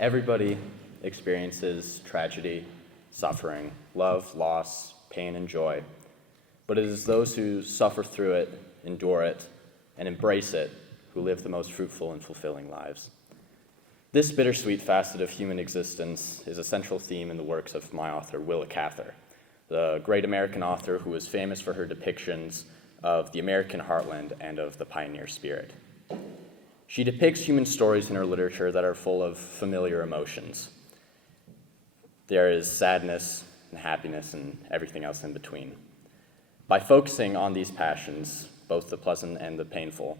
Everybody experiences tragedy, suffering, love, loss, pain, and joy. But it is those who suffer through it, endure it, and embrace it who live the most fruitful and fulfilling lives. This bittersweet facet of human existence is a central theme in the works of my author, Willa Cather, the great American author who is famous for her depictions of the American heartland and of the pioneer spirit. She depicts human stories in her literature that are full of familiar emotions. There is sadness and happiness and everything else in between. By focusing on these passions, both the pleasant and the painful,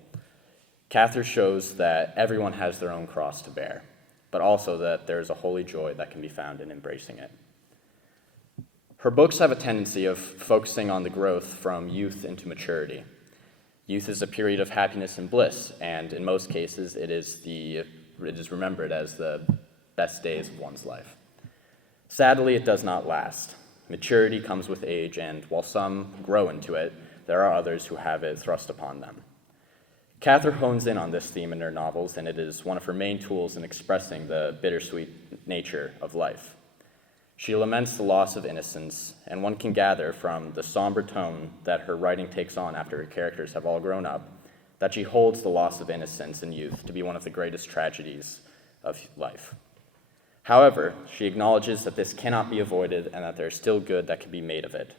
Cather shows that everyone has their own cross to bear, but also that there is a holy joy that can be found in embracing it. Her books have a tendency of focusing on the growth from youth into maturity. Youth is a period of happiness and bliss, and in most cases, it is remembered as the best days of one's life. Sadly, it does not last. Maturity comes with age, and while some grow into it, there are others who have it thrust upon them. Cather hones in on this theme in her novels, and it is one of her main tools in expressing the bittersweet nature of life. She laments the loss of innocence, and one can gather from the somber tone that her writing takes on after her characters have all grown up, that she holds the loss of innocence in youth to be one of the greatest tragedies of life. However, she acknowledges that this cannot be avoided and that there is still good that can be made of it.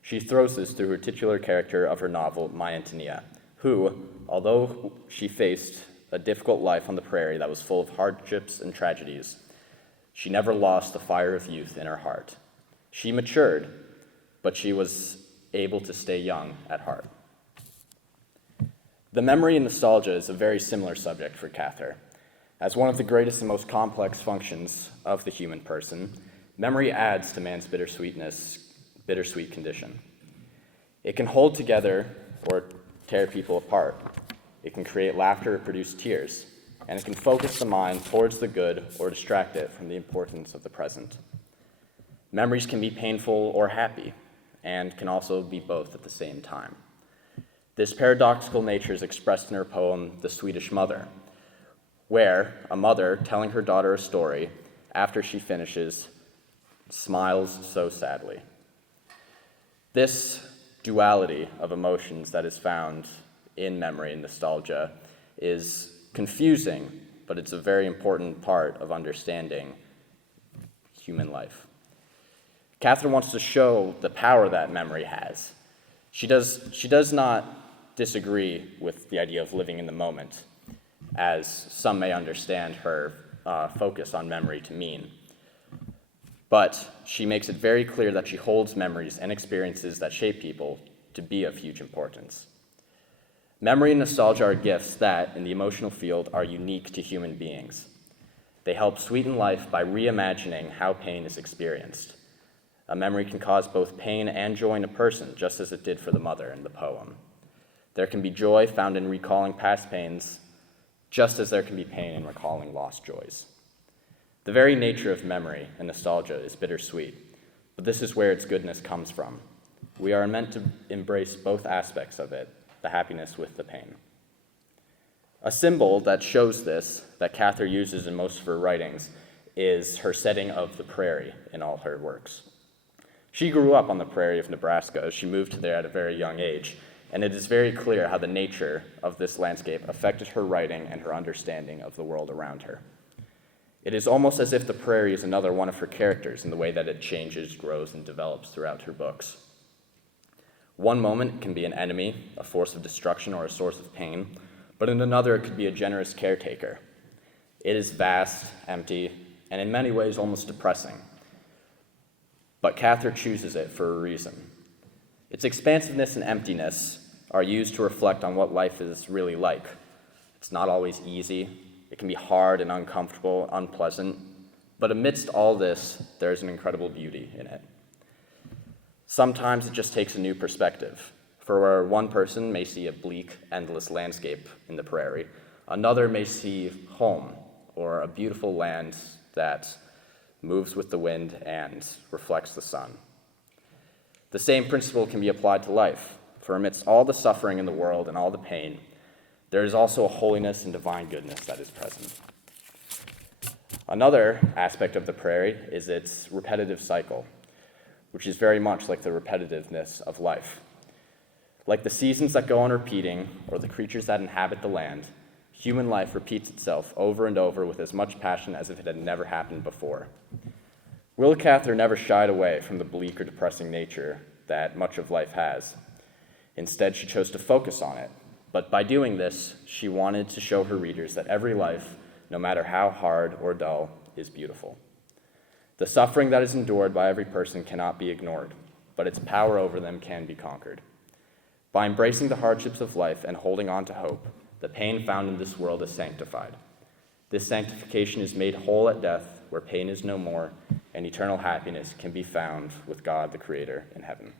She throws this through her titular character of her novel, My Antonia, who, although she faced a difficult life on the prairie that was full of hardships and tragedies, she never lost the fire of youth in her heart. She matured, but she was able to stay young at heart. The memory and nostalgia is a very similar subject for Cather. As one of the greatest and most complex functions of the human person, memory adds to man's bittersweet condition. It can hold together or tear people apart. It can create laughter or produce tears, and it can focus the mind towards the good or distract it from the importance of the present. Memories can be painful or happy, and can also be both at the same time. This paradoxical nature is expressed in her poem, The Swedish Mother, where a mother telling her daughter a story after she finishes smiles so sadly. This duality of emotions that is found in memory and nostalgia is confusing, but it's a very important part of understanding human life. Catherine wants to show the power that memory has. She does not disagree with the idea of living in the moment, as some may understand her focus on memory to mean. But she makes it very clear that she holds memories and experiences that shape people to be of huge importance. Memory and nostalgia are gifts that, in the emotional field, are unique to human beings. They help sweeten life by reimagining how pain is experienced. A memory can cause both pain and joy in a person, just as it did for the mother in the poem. There can be joy found in recalling past pains, just as there can be pain in recalling lost joys. The very nature of memory and nostalgia is bittersweet, but this is where its goodness comes from. We are meant to embrace both aspects of it, the happiness with the pain. A symbol that shows this, that Cather uses in most of her writings, is her setting of the prairie in all her works. She grew up on the prairie of Nebraska. She moved there at a very young age, and it is very clear how the nature of this landscape affected her writing and her understanding of the world around her. It is almost as if the prairie is another one of her characters in the way that it changes, grows, and develops throughout her books. One moment it can be an enemy, a force of destruction, or a source of pain, but in another it could be a generous caretaker. It is vast, empty, and in many ways almost depressing. But Cather chooses it for a reason. Its expansiveness and emptiness are used to reflect on what life is really like. It's not always easy. It can be hard and uncomfortable, unpleasant, but amidst all this, there's an incredible beauty in it. Sometimes it just takes a new perspective. For where one person may see a bleak, endless landscape in the prairie, another may see home or a beautiful land that moves with the wind and reflects the sun. The same principle can be applied to life, for amidst all the suffering in the world and all the pain, there is also a holiness and divine goodness that is present. Another aspect of the prayer is its repetitive cycle, which is very much like the repetitiveness of life. Like the seasons that go on repeating, or the creatures that inhabit the land, human life repeats itself over and over with as much passion as if it had never happened before. Willa Cather never shied away from the bleak or depressing nature that much of life has. Instead, she chose to focus on it. But by doing this, she wanted to show her readers that every life, no matter how hard or dull, is beautiful. The suffering that is endured by every person cannot be ignored, but its power over them can be conquered. By embracing the hardships of life and holding on to hope, the pain found in this world is sanctified. This sanctification is made whole at death, where pain is no more, and eternal happiness can be found with God the Creator in heaven.